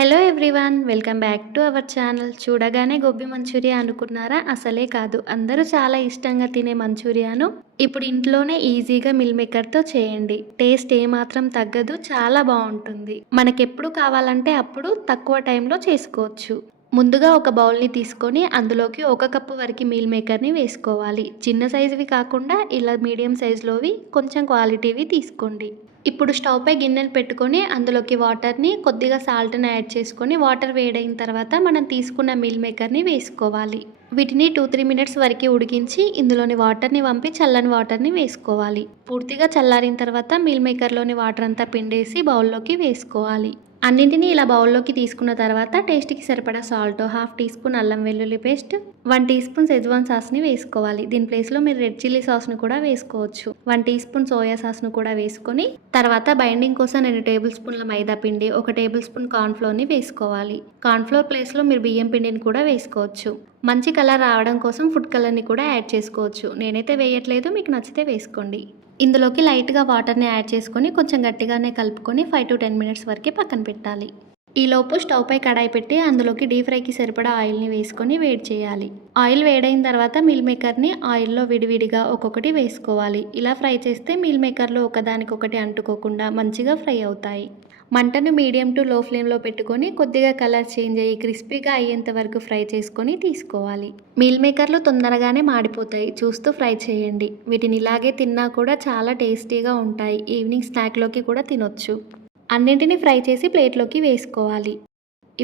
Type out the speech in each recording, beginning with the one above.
Hello everyone welcome back to our channel చూడగానే gobi Manchuria అనుకున్నారా? అసలే కాదు. అందరూ చాలా ఇష్టంగా తినే మంచూరియాను ఇప్పుడు ఇంట్లోనే ఈజీగా మిల్ మేకర్తో చేయండి. టేస్ట్ ఏమాత్రం తగ్గదు చాలా బాగుంటుంది. మనకెప్పుడు కావాలంటే అప్పుడు తక్కువ టైంలో చేసుకోవచ్చు. ముందుగా ఒక బౌల్ని తీసుకొని అందులోకి ఒక కప్పు వరకు మీల్ మేకర్ని వేసుకోవాలి. చిన్న సైజువి కాకుండా ఇలా మీడియం సైజులోవి కొంచెం క్వాలిటీవి తీసుకోండి. ఇప్పుడు స్టవ్ పై గిన్నెను పెట్టుకొని అందులోకి వాటర్ని కొద్దిగా సాల్ట్ని యాడ్ చేసుకొని వాటర్ వేడైన తర్వాత మనం తీసుకున్న మీల్ మేకర్ని వేసుకోవాలి. వీటిని టూ త్రీ మినిట్స్ వరకు ఉడికించి ఇందులోని వాటర్ని పంపి చల్లని వాటర్ని వేసుకోవాలి. పూర్తిగా చల్లారిన తర్వాత మీల్ మేకర్లోని వాటర్ అంతా పిండేసి బౌల్లోకి వేసుకోవాలి. అన్నింటినీ ఇలా బౌల్లోకి తీసుకున్న తర్వాత టేస్ట్కి సరిపడా సాల్ట్ హాఫ్ టీ స్పూన్ అల్లం వెల్లుల్లి paste one tea spoon Schezwan సాస్ని వేసుకోవాలి. దీని ప్లేస్లో మీరు రెడ్ చిల్లీ సాస్ను కూడా వేసుకోవచ్చు. వన్ టీ స్పూన్ సోయా సాస్ను కూడా వేసుకొని తర్వాత బైండింగ్ కోసం రెండు టేబుల్ స్పూన్ల మైదా పిండి ఒక టేబుల్ స్పూన్ కార్న్ఫ్లోర్ని వేసుకోవాలి. కార్న్ఫ్లోర్ ప్లేస్లో మీరు బియ్యం పిండిని కూడా వేసుకోవచ్చు. మంచి కలర్ రావడం కోసం ఫుడ్ కలర్ని కూడా యాడ్ చేసుకోవచ్చు. నేనైతే వేయట్లేదు మీకు నచ్చితే వేసుకోండి. ఇందులోకి లైట్గా వాటర్ని యాడ్ చేసుకొని కొంచెం గట్టిగానే కలుపుకొని ఫైవ్ టు టెన్ మినిట్స్ వరకే పక్కన పెట్టాలి. ఈలోపు స్టవ్ పై కడాయి పెట్టి అందులోకి డీప్ ఫ్రైకి సరిపడా ఆయిల్ని వేసుకొని వేడి చేయాలి. ఆయిల్ వేడైన తర్వాత మిల్ మేకర్ని ఆయిల్లో విడివిడిగా ఒక్కొక్కటి వేసుకోవాలి. ఇలా ఫ్రై చేస్తే మీల్ మేకర్లో ఒకదానికొకటి అంటుకోకుండా మంచిగా ఫ్రై అవుతాయి. మంటను మీడియం టు లో ఫ్లేమ్లో పెట్టుకొని కొద్దిగా కలర్ చేంజ్ అయ్యి క్రిస్పీగా అయ్యేంత వరకు ఫ్రై చేసుకొని తీసుకోవాలి. మీల్ మేకర్లు తొందరగానే మాడిపోతాయి. చూస్తూ ఫ్రై చేయండి. వీటిని ఇలాగే తిన్నా కూడా చాలా టేస్టీగా ఉంటాయి. ఈవినింగ్ స్నాక్లోకి కూడా తినొచ్చు. అన్నింటినీ ఫ్రై చేసి ప్లేట్లోకి వేసుకోవాలి.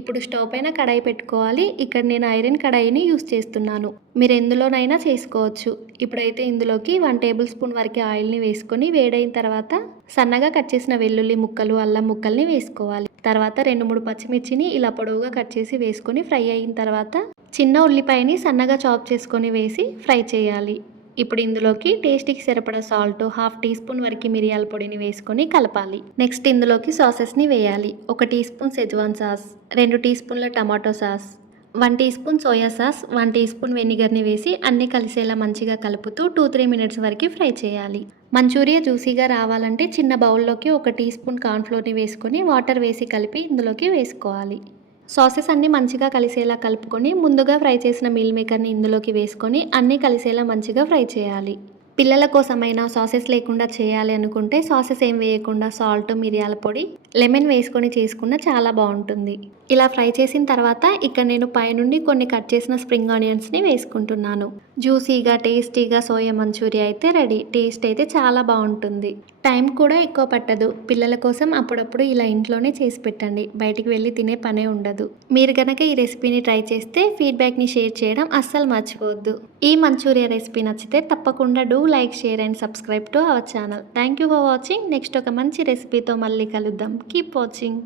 ఇప్పుడు స్టవ్ పైన కడాయి పెట్టుకోవాలి. ఇక్కడ నేను ఐరన్ కడాయిని యూస్ చేస్తున్నాను. మీరు ఎందులోనైనా చేసుకోవచ్చు. ఇప్పుడైతే ఇందులోకి వన్ టేబుల్ స్పూన్ వరకు ఆయిల్ని వేసుకొని వేడైన తర్వాత సన్నగా కట్ చేసిన వెల్లుల్లి ముక్కలు అల్లం ముక్కల్ని వేసుకోవాలి. తర్వాత రెండు మూడు పచ్చిమిర్చిని ఇలా పొడవుగా కట్ చేసి వేసుకొని ఫ్రై అయిన తర్వాత చిన్న ఉల్లిపాయని సన్నగా చాప్ చేసుకొని వేసి ఫ్రై చేయాలి. ఇప్పుడు ఇందులోకి టేస్ట్కి సరిపడా సాల్ట్ హాఫ్ టీ స్పూన్ వరకు మిరియాల పొడిని వేసుకొని కలపాలి. నెక్స్ట్ ఇందులోకి సాసెస్ని వేయాలి. ఒక టీ స్పూన్ సెజ్వాన్ సాస్ రెండు టీ స్పూన్ల tomato sauce one teaspoon soya sauce one teaspoon వెనిగర్ని వేసి అన్నీ కలిసేలా మంచిగా కలుపుతూ టూ త్రీ మినిట్స్ వరకు ఫ్రై చేయాలి. మంచూరియా జ్యూసీగా రావాలంటే చిన్న బౌల్లోకి ఒక టీ స్పూన్ కార్న్ఫ్లోర్ని వేసుకొని వాటర్ వేసి కలిపి ఇందులోకి వేసుకోవాలి. సాసెస్ అన్నీ మంచిగా కలిసేలా కలుపుకొని ముందుగా ఫ్రై చేసిన మీల్ మేకర్ని ఇందులోకి వేసుకొని అన్నీ కలిసేలా మంచిగా ఫ్రై చేయాలి. పిల్లల కోసమైనా సాసెస్ లేకుండా చేయాలి అనుకుంటే సాసెస్ ఏం వేయకుండా సాల్ట్ మిరియాల పొడి లెమన్ వేసుకొని చేసుకున్న చాలా బాగుంటుంది. ఇలా ఫ్రై చేసిన తర్వాత ఇక్కడ నేను పైనుండి కొన్ని కట్ చేసిన స్ప్రింగ్ ఆనియన్స్ని వేసుకుంటున్నాను. జ్యూసీగా టేస్టీగా సోయా మంచూరియా అయితే రెడీ. టేస్ట్ అయితే చాలా బాగుంటుంది. టైం కూడా ఎక్కువ పట్టదు. పిల్లల కోసం అప్పుడప్పుడు ఇలా ఇంట్లోనే చేసి పెట్టండి. బయటికి వెళ్ళి తినే పనే ఉండదు. మీరు కనుక ఈ రెసిపీని ట్రై చేస్తే ఫీడ్బ్యాక్ని షేర్ చేయడం అస్సలు మర్చిపోవద్దు. ఈ మంచూరియా రెసిపీ నచ్చితే తప్పకుండా do like share and subscribe to our channel. Thank you for watching. Next ఒక మంచి రెసిపీతో మళ్ళీ కలుద్దాం. Keep watching